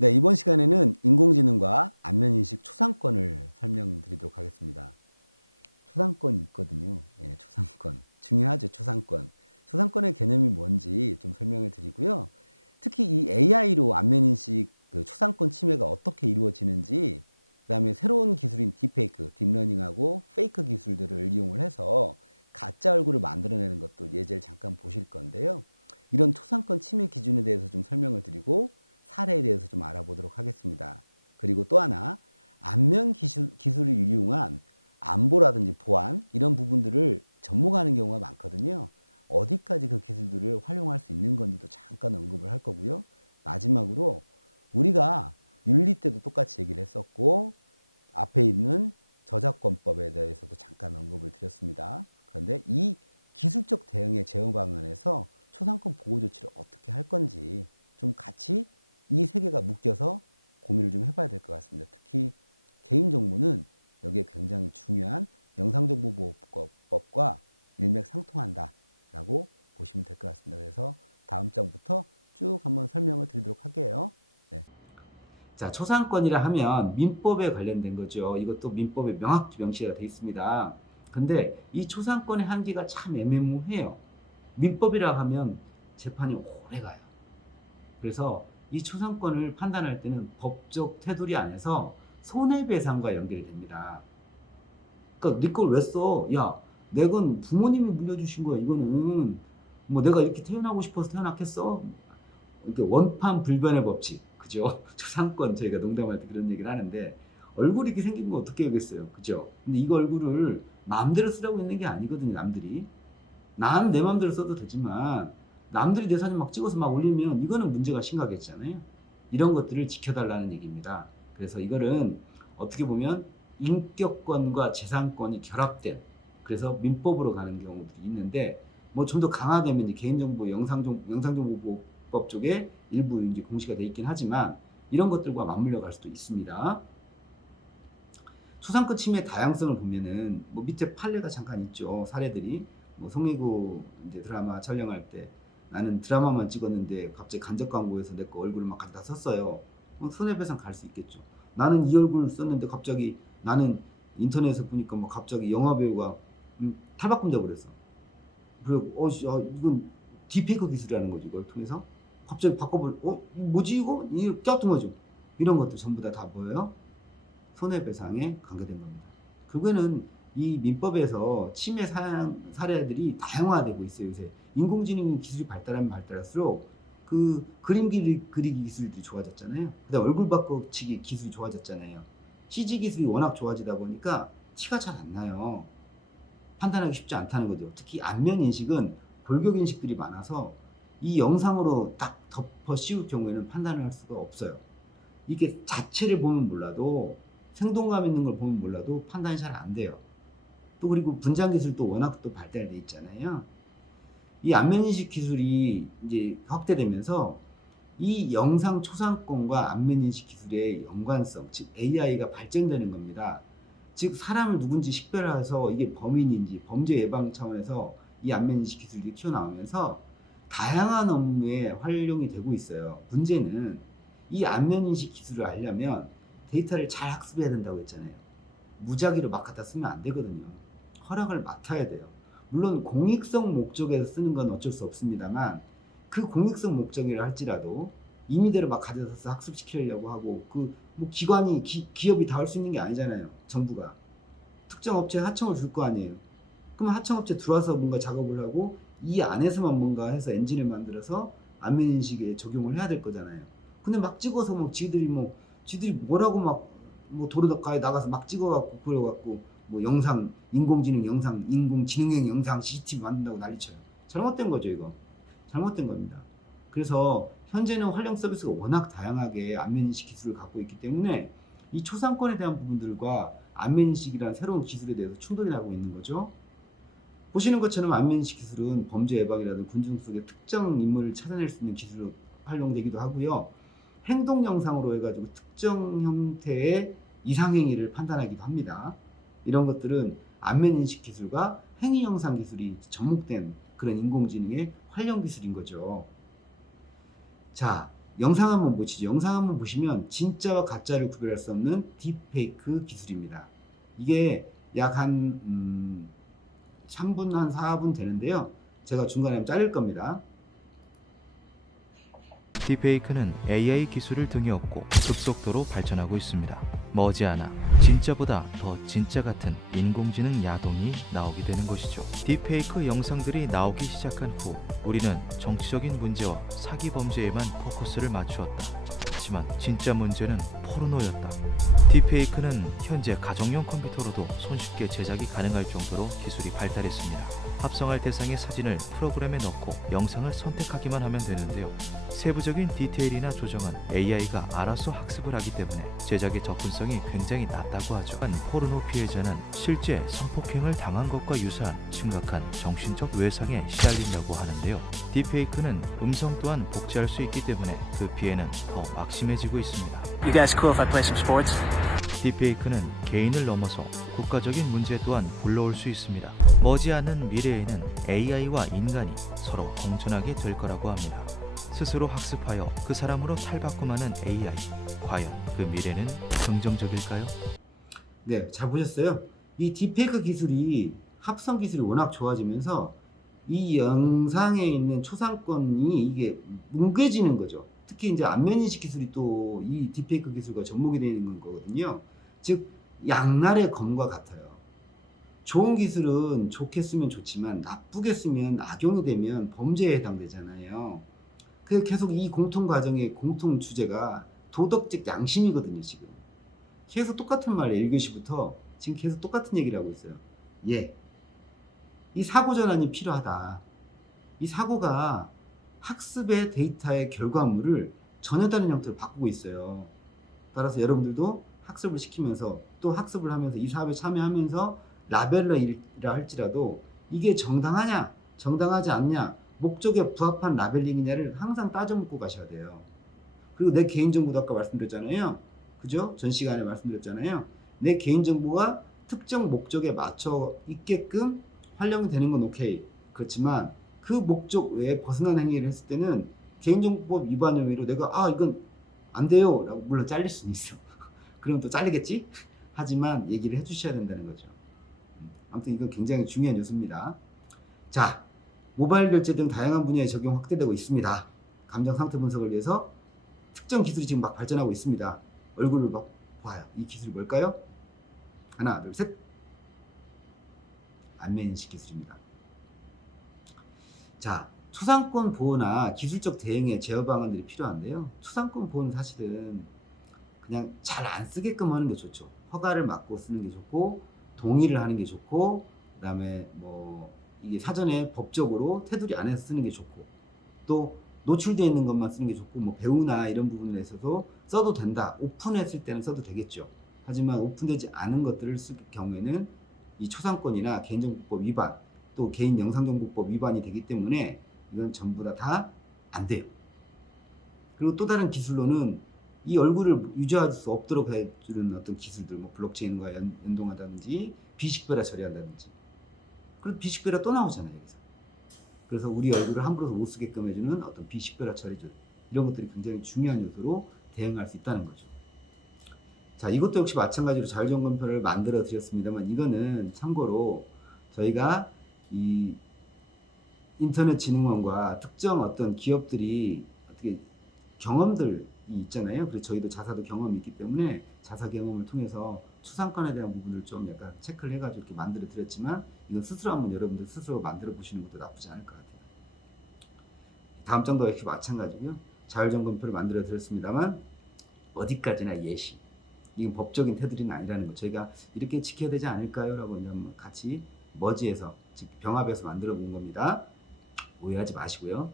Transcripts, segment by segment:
네, 이번 시간에는 인공지능과 안면인식 초상권을 설명드리도록 하겠습니다. 초상권이 있거든요. 예, 초상권. 중요하죠, 초상권. 초상권의 개념이 뭔지 좀 설명을 드리고요. 특히 이 AI로 안면인식 그 초상권 침해가 어떻게 이루어지는지, 그 다음에 새로운 기술인 딥페이크, 딥러닝하고 페이크 기술들을 이용을 해서 가짜 얼굴을 만들어내는 것도 예제를 잠깐 보실 건데요. 이런 초상권 침해 기준에 대해서 좀 설명을 드리고 사례에 대해서 좀 알아보도록 하겠습니다. 그리고 또 하나, 안면 기술을 이용한 안보라든지 보안 이런 부분들을 접목하는 경우가 많거든요. 어디까지 그 기술들을 활용할 수 있는 건지도 잠깐 언급을 할 거고요. 마지막으로 우리가 윤리 때도 똑같이 얘기를 했었고 앞에 있는 저작권법에 대해서도 잠깐 언급을 드렸습니다. 그런데 이 기술적 대응의 제어 방안에서 초상권 보호 조치를 어떻게 할 건지 좀 같이 이 세 개가 묶여서 고민을 좀 해봐야 될 것 같습니다. 특히 개인정보는 여기에 굉장히 중요한 영상정보보호법과 일맥상통한다라고 보시면 될 것 같습니다. 그래서 다음 장부터 쭉 한번 설명을 드리도록 할게요. 네. 자, 초상권이라 하면 민법에 관련된 거죠. 이것도 민법에 명확히 명시가 되어 있습니다. 근데 이 초상권의 한계가 참 애매모호해요. 민법이라 하면 재판이 오래 가요. 그래서 이 초상권을 판단할 때는 법적 테두리 안에서 손해배상과 연결이 됩니다. 그러니까 네 걸 왜 써? 야, 내 건 부모님이 물려주신 거야. 이거는 뭐 내가 이렇게 태어나고 싶어서 태어났겠어? 이렇게 원판 불변의 법칙, 그죠? 초상권 저희가 농담할 때 그런 얘기를 하는데 얼굴이 이렇게 생긴 거 어떻게 하겠어요, 그죠? 근데 이거 얼굴을 마음대로 쓰라고 있는 게 아니거든요, 남들이. 난 내 마음대로 써도 되지만 남들이 내 사진 막 찍어서 막 올리면 이거는 문제가 심각해지잖아요. 이런 것들을 지켜달라는 얘기입니다. 그래서 이거는 어떻게 보면 인격권과 재산권이 결합된 그래서 민법으로 가는 경우들이 있는데 뭐 좀 더 강하게면 개인정보 영상정보보호법 쪽에 일부 이제 공시가 돼 있긴 하지만 이런 것들과 맞물려 갈 수도 있습니다. 초상권 침해 다양성을 보면은 뭐 밑에 판례가 잠깐 있죠. 사례들이 뭐 송혜교 이제 드라마 촬영할 때 나는 드라마만 찍었는데 갑자기 간접 광고에서 내 거 얼굴을 막 갖다 썼어요. 손해배상 갈 수 있겠죠. 나는 이 얼굴 썼는데 갑자기 나는 인터넷에서 보니까 뭐 갑자기 영화 배우가 탈바꿈되고 그랬어. 그리고 이건 딥페이크 기술이라는 거죠. 이걸 통해서 갑자기 바꿔볼 뭐지 이거? 이 껴뚱하죠. 이런 것도 전부 다 뭐예요? 손해배상에 관계된 겁니다. 그거는 이 민법에서 침해 사례들이 다양화되고 있어요. 요새 인공지능 기술이 발달하면 발달할수록 그 그림 그리기 기술이 좋아졌잖아요. 그다음 얼굴 바꿔치기 기술이 좋아졌잖아요. CG 기술이 워낙 좋아지다 보니까 티가 잘 안 나요. 판단하기 쉽지 않다는 거죠. 특히 안면 인식은 골격 인식들이 많아서 이 영상으로 딱 덮어 씌울 경우에는 판단을 할 수가 없어요. 이게 자체를 보면 몰라도 생동감 있는 걸 보면 몰라도 판단이 잘 안 돼요. 또 그리고 분장 기술도 워낙 또 발달돼 있잖아요. 이 안면인식 기술이 이제 확대되면서 이 영상 초상권과 안면인식 기술의 연관성, 즉 AI가 발전되는 겁니다. 즉 사람을 누군지 식별해서 이게 범인인지 범죄 예방 차원에서 이 안면인식 기술이 튀어나오면서 다양한 업무에 활용이 되고 있어요. 문제는 이 안면인식 기술을 하려면 데이터를 잘 학습해야 된다고 했잖아요. 무작위로 막 갖다 쓰면 안 되거든요. 허락을 맡아야 돼요. 물론 공익성 목적에서 쓰는 건 어쩔 수 없습니다만 그 공익성 목적이라 할지라도 임의대로 막 가져서 학습시키려고 하고 뭐 기관이 기업이 다 할 수 있는 게 아니잖아요. 정부가 특정 업체에 하청을 줄 거 아니에요. 그럼 하청업체 들어와서 뭔가 작업을 하고 이 안에서만 뭔가 해서 엔진을 만들어서 안면인식에 적용을 해야 될 거잖아요. 근데 막 찍어서 뭐 지들이 뭐라고 막 뭐 도로가에 나가서 막 찍어갖고 그래갖고 뭐 영상 인공지능 영상 인공지능형 영상 CCTV 만든다고 난리쳐요. 잘못된 거죠 이거. 잘못된 겁니다. 그래서 현재는 활용 서비스가 워낙 다양하게 안면인식 기술을 갖고 있기 때문에 이 초상권에 대한 부분들과 안면인식이라는 새로운 기술에 대해서 충돌이 나고 있는 거죠. 보시는 것처럼 안면인식 기술은 범죄 예방이라든 군중 속의 특정 인물을 찾아낼 수 있는 기술로 활용되기도 하고요. 행동 영상으로 해가지고 특정 형태의 이상행위를 판단하기도 합니다. 이런 것들은 안면인식 기술과 행위 영상 기술이 접목된 그런 인공지능의 활용 기술인 거죠. 자, 영상 한번 보시죠. 영상 한번 보시면 진짜와 가짜를 구별할 수 없는 딥페이크 기술입니다. 이게 약 한 3분, 한 4분 되는데요. 제가 중간에 한번 자를 겁니다. 딥페이크는 AI 기술을 등에 업고 급속도로 발전하고 있습니다. 머지않아 진짜보다 더 진짜 같은 인공지능 야동이 나오게 되는 것이죠. 딥페이크 영상들이 나오기 시작한 후 우리는 정치적인 문제와 사기 범죄에만 포커스를 맞추었다. 하지만 진짜 문제는 포르노였다. 딥페이크는 현재 가정용 컴퓨터로도 손쉽게 제작이 가능할 정도로 기술이 발달했습니다. 합성할 대상의 사진을 프로그램에 넣고 영상을 선택하기만 하면 되는데요. 세부적인 디테일이나 조정은 AI가 알아서 학습을 하기 때문에 제작의 접근성이 굉장히 낮다고 하죠. 한 포르노 피해자는 실제 성폭행을 당한 것과 유사한 심각한 정신적 외상에 시달린다고 하는데요. 딥페이크는 음성 또한 복제할 수 있기 때문에 그 피해는 더 막심해지고 있습니다. You guys cool if I play some sports? 딥페이크는 개인을 넘어서 국가적인 문제 또한 불러올 수 있습니다. 머지않은 미래에는 AI와 인간이 서로 공존하게 될 거라고 합니다. 스스로 학습하여 그 사람으로 탈바꿈하는 AI. 과연 그 미래는 긍정적일까요? 네, 잘 보셨어요? 이 딥페이크 기술이 합성 기술이 워낙 좋아지면서 이 영상에 있는 초상권이 이게 뭉개지는 거죠. 특히 이제 안면인식 기술이 또 이 딥페이크 기술과 접목이 되는 거거든요. 즉 양날의 검과 같아요. 좋은 기술은 좋게 쓰면 좋지만 나쁘게 쓰면 악용이 되면 범죄에 해당되잖아요. 그 계속 이 공통 과정의 공통 주제가 도덕적 양심이거든요, 지금. 계속 똑같은 말이에요. 1교시부터 지금 계속 똑같은 얘기를 하고 있어요. 예. 이 사고 전환이 필요하다. 이 사고가 학습의 데이터의 결과물을 전혀 다른 형태로 바꾸고 있어요. 따라서 여러분들도 학습을 시키면서 또 학습을 하면서 이 사업에 참여하면서 라벨러 일이라 할지라도 이게 정당하냐, 정당하지 않냐, 목적에 부합한 라벨링이냐를 항상 따져 묻고 가셔야 돼요. 그리고 내 개인정보도 아까 말씀드렸잖아요. 그죠? 전 시간에 말씀드렸잖아요. 내 개인정보가 특정 목적에 맞춰 있게끔 활용되는 건 오케이. 그렇지만 그 목적 외에 벗어난 행위를 했을 때는 개인정보법 위반을 의미로 내가 이건 안 돼요 라고 물론 잘릴 수는 있어. 그럼 또 잘리겠지? 하지만 얘기를 해주셔야 된다는 거죠. 아무튼 이건 굉장히 중요한 요소입니다. 자, 모바일 결제 등 다양한 분야에 적용 확대되고 있습니다. 감정 상태 분석을 위해서 특정 기술이 지금 막 발전하고 있습니다. 얼굴을 막 봐요. 이 기술이 뭘까요? 하나, 둘, 셋. 안면인식 기술입니다. 자, 초상권 보호나 기술적 대응에 제어 방안들이 필요한데요. 초상권 보호는 사실은 그냥 잘 안 쓰게끔 하는 게 좋죠. 허가를 받고 쓰는 게 좋고, 동의를 하는 게 좋고, 그 다음에 뭐 이게 사전에 법적으로 테두리 안에서 쓰는 게 좋고, 또 노출되어 있는 것만 쓰는 게 좋고, 뭐 배우나 이런 부분에 있어서 써도 된다. 오픈했을 때는 써도 되겠죠. 하지만 오픈되지 않은 것들을 쓸 경우에는 이 초상권이나 개인정보법 위반, 또 개인 영상정보법 위반이 되기 때문에 이건 전부 다 안 돼요. 그리고 또 다른 기술로는 이 얼굴을 유지할 수 없도록 해주는 어떤 기술들, 뭐 블록체인과 연동하다든지 비식별화 처리한다든지. 그리고 비식별화 또 나오잖아요, 여기서. 그래서 우리 얼굴을 함부로 못 쓰게끔 해주는 어떤 비식별화 처리들, 이런 것들이 굉장히 중요한 요소로 대응할 수 있다는 거죠. 자, 이것도 역시 마찬가지로 자율점검표를 만들어 드렸습니다만, 이거는 참고로 저희가 이 인터넷진흥원과 특정 어떤 기업들이 어떻게 경험들이 있잖아요. 그래서 저희도 자사도 경험이 있기 때문에 자사 경험을 통해서 초상권에 대한 부분을 좀 약간 체크를 해가지고 이렇게 만들어 드렸지만, 이건 스스로 한번 여러분들 스스로 만들어 보시는 것도 나쁘지 않을 것 같아요. 다음 장도 역시 마찬가지고요. 자율점검표를 만들어 드렸습니다만 어디까지나 예시. 이건 법적인 테두리는 아니라는 거. 저희가 이렇게 지켜야 되지 않을까요? 라고 같이 머지에서 병합해서 만들어 본 겁니다. 오해하지 마시고요.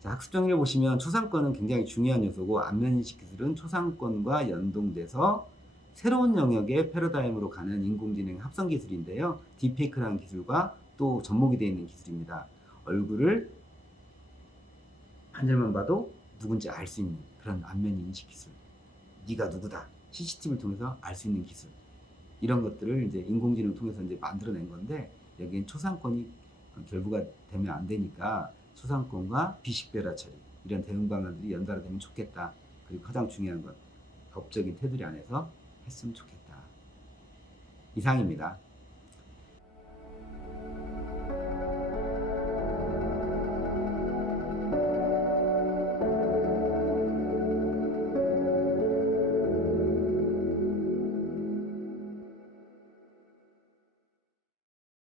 자, 학습 정리를 보시면 초상권은 굉장히 중요한 요소고, 안면인식 기술은 초상권과 연동돼서 새로운 영역의 패러다임으로 가는 인공지능 합성 기술인데요. 딥페이크라는 기술과 또 접목이 되어 있는 기술입니다. 얼굴을 한 줄만 봐도 누군지 알 수 있는 그런 안면인식 기술. 네가 누구다. CCTV를 통해서 알 수 있는 기술. 이런 것들을 이제 인공지능을 통해서 이제 만들어낸 건데, 여기엔 초상권이 결부가 되면 안 되니까 초상권과 비식별화 처리, 이런 대응 방안들이 연달아되면 좋겠다. 그리고 가장 중요한 건 법적인 테두리 안에서 했으면 좋겠다. 이상입니다.